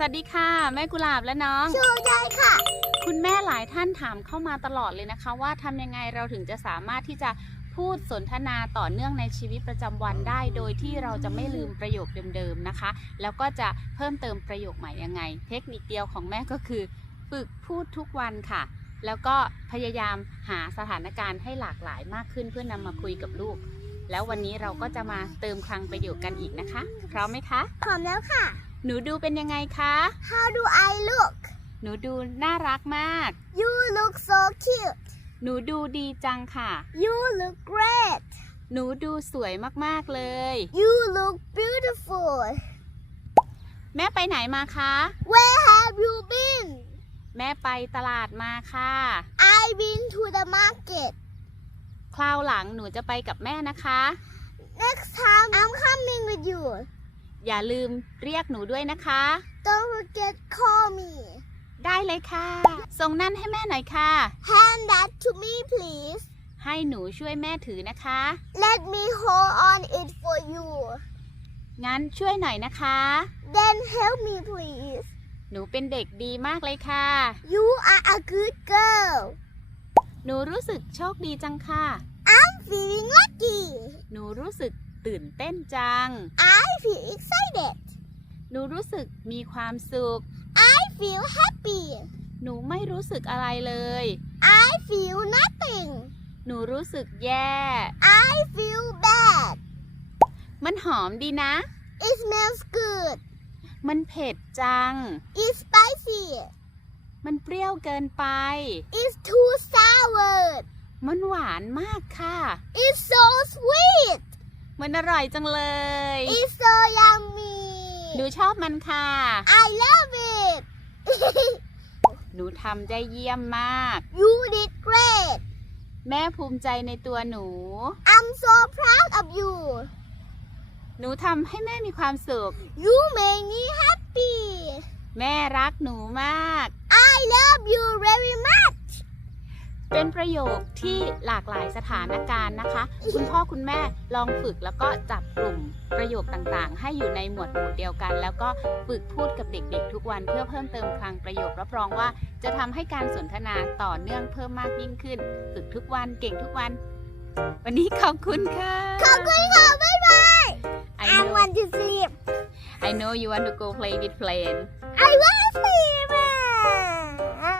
สวัสดีค่ะ แม่กุหลาบและน้องชูใจค่ะ คุณแม่หลายท่านถามเข้ามาตลอดเลยนะคะ ว่าทำยังไงเราถึงจะสามารถที่จะพูดสนทนาต่อเนื่องในชีวิตประจำวันได้ โดยที่เราจะไม่ลืมประโยคเดิมๆนะคะ แล้วก็จะเพิ่มเติมประโยคใหม่ยังไง เทคนิคเดียวของแม่ก็คือ ฝึกพูดทุกวันค่ะ แล้วก็พยายามหาสถานการณ์ให้หลากหลายมากขึ้นเพื่อนำมาคุยกับลูก แล้ววันนี้เราก็จะมาเติมคลังประโยคกันอีกนะคะ พร้อมไหมคะพร้อมแล้วค่ะ หนูดูเป็นยังไงคะ How do I look หนูดูน่ารักมาก You look so cute หนูดูดีจังค่ะ You look great หนูดูสวยมากๆเลย You look beautiful แม่ไปไหนมาคะ Where have you been แม่ไปตลาดมาค่ะ I've been to the market คราวหลังหนูจะไปกับแม่นะคะ Next time I'm coming with you อย่าลืมเรียกหนูด้วยนะคะ Don't forget call me ได้เลยค่ะ ส่งนั่นให้แม่หน่อยค่ะ Hand that to me please ให้หนูช่วยแม่ถือนะคะ Let me hold on it for you งั้นช่วยหน่อยนะคะ Then help me please หนูเป็นเด็กดีมากเลยค่ะ You are a good girl หนูรู้สึกโชคดีจังค่ะ I'm feeling lucky หนูรู้สึก ตื่นเต้นจัง I feel excited หนูรู้สึกมีความสุข I feel happy หนูไม่รู้สึกอะไรเลย I feel nothing หนูรู้สึกแย่ I feel bad มันหอมดีนะ It smells good มันเผ็ดจัง It's spicy มันเปรี้ยวเกินไป It's too sour มันหวานมากค่ะ It's so sweet มันอร่อยจังเลย It's so yummy หนูชอบมันค่ะ I love it หนูทำได้เยี่ยมมาก You did great แม่ภูมิใจในตัวหนู I'm so proud of you หนูทำให้แม่มีความสุข You make me happy แม่รักหนูมาก I love you very much เป็นประโยคที่หลากหลายสถานการณ์นะคะ คุณพ่อคุณแม่ลองฝึกแล้วก็จับกลุ่มประโยคต่างๆ ให้อยู่ในหมวดหมู่เดียวกัน แล้วก็ฝึกพูดกับเด็กๆ ทุกวันเพื่อเพิ่มเติมคลังประโยครับรองว่า จะทำให้การสนทนาต่อเนื่องเพิ่มมากยิ่งขึ้น ฝึกทุกวันเก่งทุกวัน วันนี้ขอบคุณค่ะ ขอบคุณค่ะบ๊ายบาย I I know want to sleep I know you want to go play with plane I want to sleep